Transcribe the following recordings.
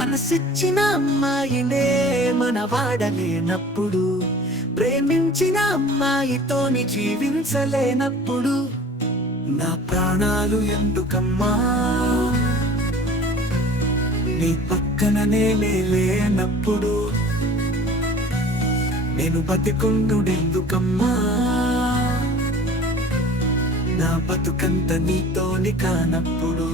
మనసిచ్చిన అమ్మాయినే మన వాడలేనప్పుడు, ప్రేమించిన అమ్మాయితోని జీవించలేనప్పుడు నా ప్రాణాలు ఎందుకమ్మా నీ పక్కన నేనే లేనప్పుడు, నేను బతికుండుడెందుకమ్మా నా బతుకంత నీతోని కానప్పుడు.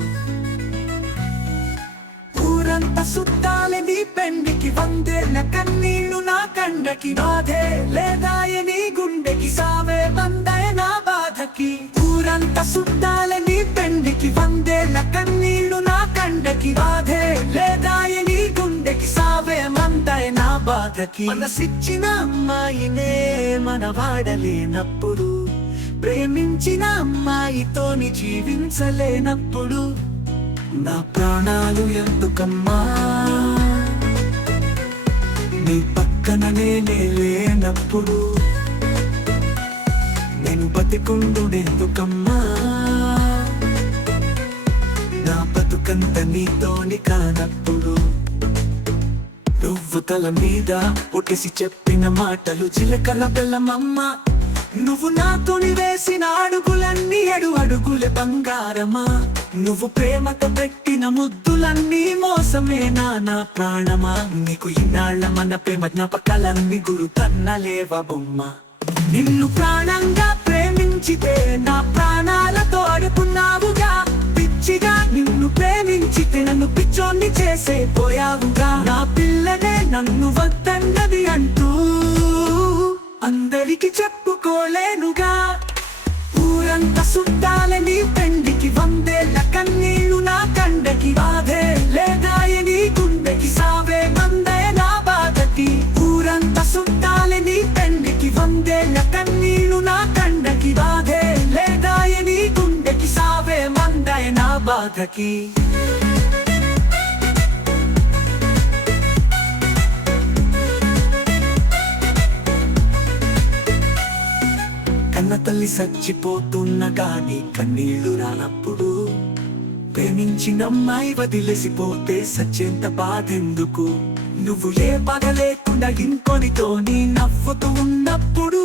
ఊరంతా సుట్టాలే నీ పెండికి, వందేళ్ల కన్నీళ్లు నా కండకి, బాధే లేదాయే నీ గుండెకి, సావే బందాయే నా బాధకి. ఊరంతా సుట్టాలే నీ పెండికి, వందేళ్ల కన్నీళ్లు నా కండకి, బాధే లేదాయే నీ గుండెకి, సావే బందాయే నా బాధకి. మనసిచ్చిన అమ్మాయినే మన వాడలేనప్పుడు, ప్రేమించిన అమ్మాయితోని జీవించలేనప్పుడు నా ప్రాణాలు ఎందుకమ్మా నీ పక్కన నేనే లేనప్పుడు, నేను బతికుండుడెందుకమ్మా నా బతుకంత నీతోని కానప్పుడు. నువ్వు తల మీద ఒట్టేసి చెప్పిన మాటలు చిలకల బెల్లమమ్మ, నువ్వు నాతోని వేసిన అడుగులన్నీ 7 అడుగులే బంగారమా, నువ్వు ప్రేమతో పెట్టిన ముద్దులన్నీ మోసమేనా నా ప్రాణమా. నీకు ఇన్నాళ్ళ మన ప్రేమ జ్ఞాపకాలన్నీ గురుతన్నలేవా బొమ్మ. నిన్ను ప్రాణంగా ప్రేమించితే నా ప్రాణాలతో ఆడుకున్నావుగా, పిచ్చిగా నిన్ను ప్రేమించితే నన్ను పిచ్చోన్ని చేసే పోయావుగా. నా పిల్లనే నన్ను వద్దన్నది అంటూ అందరికి చెప్పుకోలేనుగా. ఊరంతా సుట్టాలే నీ పెండికి, వందేళ్ల కన్నీళ్లు నా కండకి, బాధే లేదాయే నీ గుండెకి, సావే బందాయే నా బాధకి. ఊరంతా సుట్టాలే నీ పెండికి, వందేళ్ల కన్నీళ్లు నా కండకి, బాధే లేదాయే నీ గుండెకి, సావే బందాయే నా బాధకి. కన్న తల్లి చచ్చిపోతున్న గాని కన్నీళ్లు రానప్పుడు, ప్రేమించిన అమ్మాయి వదిలేసిపోతే సచ్చేంత బాధెందుకు. నువ్వు ఏ బాధ లేకుండా ఇంకొనితోని నవ్వుతూ ఉన్నప్పుడు,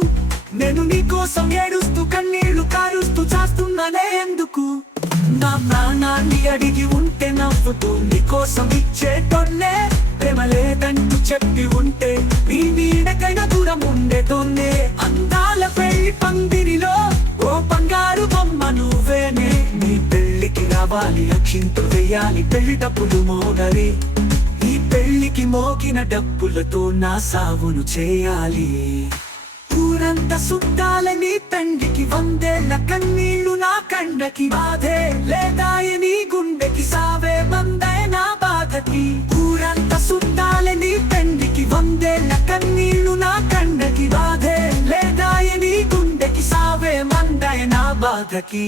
నేను నీ కోసం ఏడుస్తూ కన్నీళ్లు కారుస్తూ చాస్తున్నానే ఎందుకు. నా ప్రాణాన్ని అడిగి ఉంటే నవ్వుతూ నీ కోసం ఇచ్చేటోన్నే, ప్రేమ లేదంటూ చెప్పి ఉంటే నీ నీడకైనా దూరం ఉండేతోన్నే. అందాల పెళ్లి పందిరిలో ఓ బంగారు బొమ్మ నువ్వేనే, నీ పెళ్లికి రావాలి అక్షింతలు వేయాలి, పెళ్లి డబ్బులు మోగాలి, ఈ పెళ్లికి మోగిన డబ్బులతో నా సావును చేయాలి. ఊరంతా సుట్టాలే నీ తండ్రికి, వందేళ్ల కన్నీళ్లు నా కండకి, బాధే లేదాయే నీ గుండెకి, సావే బందాయే నా బాధకి. ఊరంతా సుట్టాలే నీ తండ్రికి, వందేళ్ల కన్నీళ్లు నా కండకి, బాధే లేదాయే నీ గుండెకి, సావే బందాయే నా బాధకి.